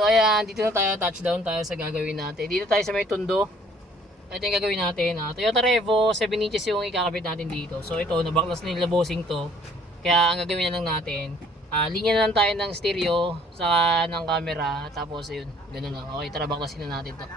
So ayan, dito na tayo, touchdown tayo sa gagawin natin. Dito tayo sa may Tondo. Ito yung gagawin natin. Toyota Revo, 7 inches yung ikakabit natin dito. So ito, nabaklas na yung labosing to. Kaya ang gagawin na lang natin, linya na lang tayo ng stereo sa ng camera. Tapos yun, ganun lang. Okay, tara baklasin na natin to.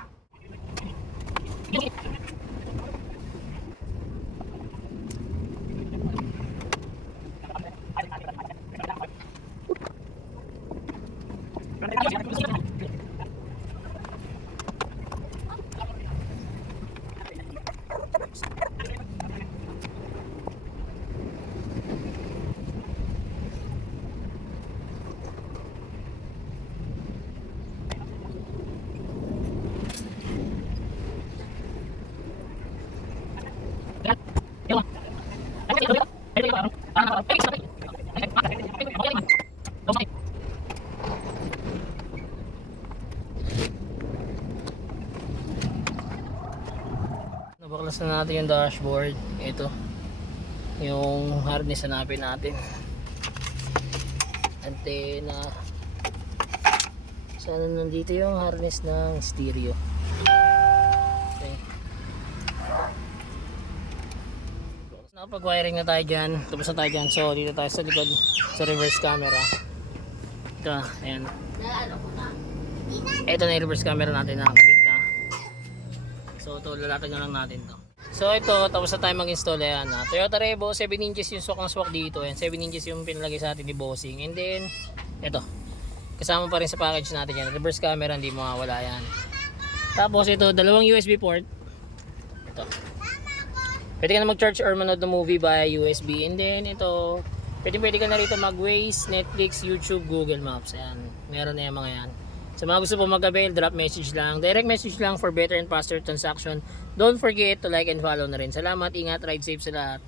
Nabaklas na natin yung dashboard. Ito yung harness na hanapin natin, antena. Sana nandito yung harness ng stereo. Okay, nakapag-wiring na tayo dyan. Tapos na tayo dyan. So dito tayo sa likod sa reverse camera. Ito, ayan. Ito na yung reverse camera natin, nakakabit na. So ito, lalatag na lang natin to. So ito, tapos na tayo mag-install. Ayan, Toyota Revo, 7 inches yung swak ng swak dito. Ayan, 7 inches yung pinalagay sa atin ni Bossing. And then, ito, kasama pa rin sa package natin yan. Reverse camera, hindi mawawala yan. Tapos ito, dalawang USB port. Ito. Pwede ka na mag-charge or manood ng movie by USB. And then ito, pwede ka na rito mag-Waze, Netflix, YouTube, Google Maps. Ayan, meron na yung mga yan. Sa mga gusto po mag-avail, drop message lang. Direct message lang for better and faster transaction. Don't forget to like and follow na rin. Salamat, ingat, ride safe sa lahat.